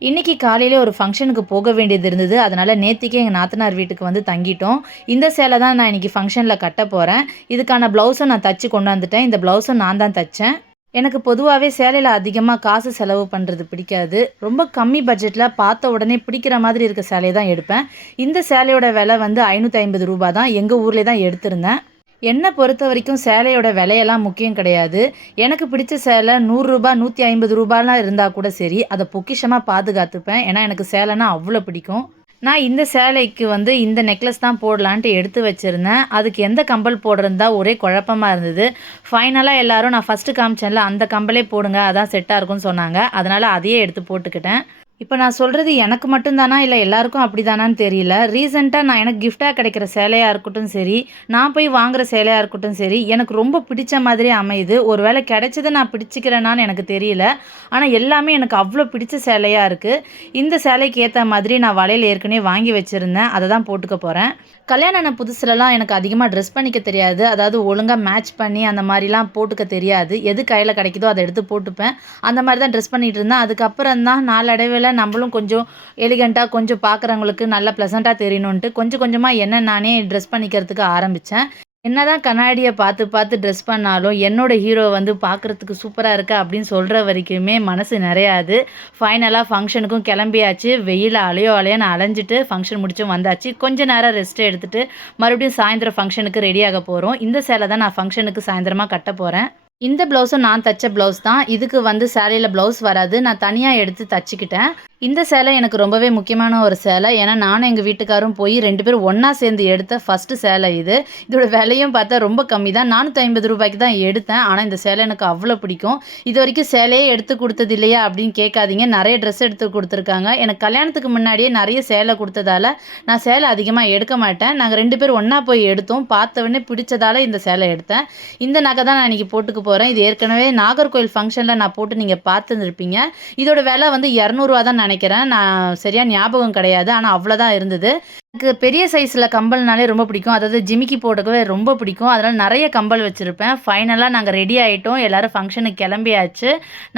இன்னைக்கு காலையில ஒரு ஃபங்ஷனுக்கு போக வேண்டியது இருந்தது. அதனால நேத்திக்கே எங்க நாத்தனார் வீட்டுக்கு வந்து தங்கிட்டோம். இந்த சேலை தான் நான் இன்னைக்கு ஃபங்ஷன்ல கட்ட போறேன். இதுக்கான ப்ளவுஸும் நான் தச்சு கொண்டாந்துட்டேன். இந்த ப்ளவுஸும் நான் தான் தச்சேன். எனக்கு பொதுவாவே சேலையில அதிகமா காசு செலவு பண்றது பிடிக்காது. ரொம்ப கம்மி பட்ஜெட்ல பார்த்த உடனே பிடிக்கிற மாதிரி இருக்க சேலைய தான் எடுப்பேன். இந்த சேலையோட விலை வந்து ரூ. 550 தான். எங்க ஊர்லயே தான் எடுத்திருந்தேன். என்ன பொறுத்தவரைக்கும் சேலையோட விலையெல்லாம் முக்கியம் கிடையாது. எனக்கு பிடிச்ச சேலை ரூ. 100 ரூ. 150லாம் இருந்தா கூட சரி, அத பொக்கிஷமா பாதுகாத்துப்பேன். ஏன்னா எனக்கு சேலைன்னா அவ்ளோ பிடிக்கும். நான் இந்த சேலைக்கு வந்து இந்த நெக்லஸ் தான் போடலான்ட்டு எடுத்து வச்சிருந்தேன். அதுக்கு எந்த கம்பல் போடுறதுன்னு தான் ஒரே குழப்பமா இருந்தது. ஃபைனலா எல்லாரும் நான் ஃபர்ஸ்ட்டு காமிச்சேன்ல அந்த கம்பலே போடுங்க. அதான் செட்டா இருக்கும்னு சொன்னாங்க. அதனால அதையே எடுத்து போட்டுக்கிட்டேன். இப்ப நான் சொல்றது எனக்கு மட்டும் தானா, இல்ல எல்லாருக்கும் அப்படிதானான்னு தெரியல. ரீசென்ட்டா நான் எனக்கு கிஃப்ட்டா கிடைக்கிற சேலையா இருக்கட்டும் சரி, நான் போய் வாங்குற சேலையா இருக்கட்டும் சரி, எனக்கு ரொம்ப பிடிச்ச மாதிரியே அமையுது. ஒரு வேளை கிடைச்சத நான் பிடிச்சுக்கிறேனான்னு எனக்கு தெரியல. ஆனா எல்லாமே எனக்கு அவ்ளோ பிடிச்ச சேலையா இருக்கு. இந்த சேலைக்கு ஏத்த மாதிரி நான் வளையல் ஏற்கனவே வாங்கி வச்சிருந்தேன். அத தான் போட்டுக்க போறேன். கல்யாணம் ஆன புதுசுலலாம் எனக்கு அதிகமா ட்ரெஸ் பண்ணிக்க தெரியாது. அதாவது ஒழுங்கா மேட்ச் பண்ணி அந்த மாரிலாம் போட்டுக்க தெரியாது. எது கையில கிடைக்குதோ அத எடுத்து போட்டுப்பேன். அந்த மாரி தான் ட்ரெஸ் பண்ணிட்டு இருந்தேன். அதுக்கப்புறம் தான் நாளடைவில நம்மளும் கொஞ்சம் எலிகன்ட்டா கொஞ்சம் பார்க்குறவங்களுக்கு நல்லா ப்ளசன்ட்டா தெரியணுன்ட்டு கொஞ்சம் கொஞ்சமா என்ன நானே ட்ரெஸ் பண்ணிக்கிறதுக்கு ஆரம்பிச்சேன். என்னதான் கண்ணாடிய பார்த்து பார்த்து ட்ரெஸ் பண்ணாலும், என்னோட ஹீரோ வந்து பார்க்குறதுக்கு சூப்பரா இருக்க அப்படின்னு சொல்ற வரைக்குமே மனசு நிறையாது. ஃபைனலா ஃபங்ஷனுக்கும் கிளம்பியாச்சு. வெயில்ல அலையோ அலையோன்னு அலைஞ்சுட்டு ஃபங்ஷன் முடிச்சும் வந்தாச்சு. கொஞ்ச நேரம் ரெஸ்ட் எடுத்துட்டு, மறுபடியும் சாயந்தரம் ஃபங்ஷனுக்கு ரெடியாக போறோம். இந்த சேலை தான் நான் ஃபங்ஷனுக்கு சாயந்தரமா கட்ட போறேன். இந்த ப்ளவுஸும் நான் தச்ச ப்ளவுஸ் தான். இதுக்கு வந்து சேலையில ப்ளவுஸ் வராது. நான் தனியா எடுத்து தச்சுக்கிட்டேன். இந்த சேலை எனக்கு ரொம்பவே முக்கியமான ஒரு சேலை. ஏன்னா, நானும் எங்க வீட்டுக்காரும் போய் 2 பேரும் ஒண்ணா சேர்ந்து எடுத்த ஃபர்ஸ்ட்டு சேலை இது. இதோட விலையும் பார்த்தா ரொம்ப கம்மி தான். ரூ. 450 தான் எடுத்தேன். ஆனா, இந்த சேலை எனக்கு அவ்ளோ பிடிக்கும். இதுவரைக்கும் சேலையே எடுத்து குடுத்தது இல்லையா அப்படின்னு கேட்காதீங்க. நெறைய ட்ரெஸ் எடுத்து குடுத்துருக்காங்க. எனக்கு கல்யாணத்துக்கு முன்னாடியே நெறைய சேலை குடுத்ததால, நான் சேலை அதிகமா எடுக்க மாட்டேன். நாங்க 2 பேரும் ஒண்ணா போய் எடுத்தோம். பார்த்த உடனே பிடிச்சதால இந்த சேலை எடுத்தேன். இந்த நகை தான் நான் இன்னைக்கு போட்டுக்க போறேன். இது ஏற்கனவே நாகர்கோவில் ஃபங்ஷன்ல நான் போட்டு நீங்க பார்த்துருந்துருப்பீங்க. இதோட விலை வந்து ரூ. 200 தான் நினைக்கிறேன். நான் சரியா ஞாபகம் கிடையாது. ஆனா அவ்வளோதான் இருந்தது. எனக்கு பெரிய சைஸ்ல கம்பல்னாலே ரொம்ப பிடிக்கும். அதாவது ஜிமிக்கி போட்டுக்கவே ரொம்ப பிடிக்கும். அதனால நெறைய கம்பல் வச்சிருப்பேன். ஃபைனலா நாங்க ரெடி ஆயிட்டோம். எல்லாரும் ஃபங்ஷனுக்கு கிளம்பியாச்சு.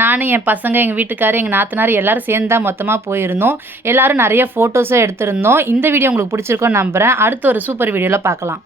நானு, என் பசங்க, எங்க வீட்டுக்காரு, எங்க நாத்தனார் எல்லாரும் சேர்ந்து தான் மொத்தமா போயிருந்தோம். எல்லாரும் நெறைய ஃபோட்டோஸும் எடுத்திருந்தோம். இந்த வீடியோ உங்களுக்கு பிடிச்சிருக்கும்னு நம்புறேன். அடுத்த ஒரு சூப்பர் வீடியோல பார்க்கலாம்.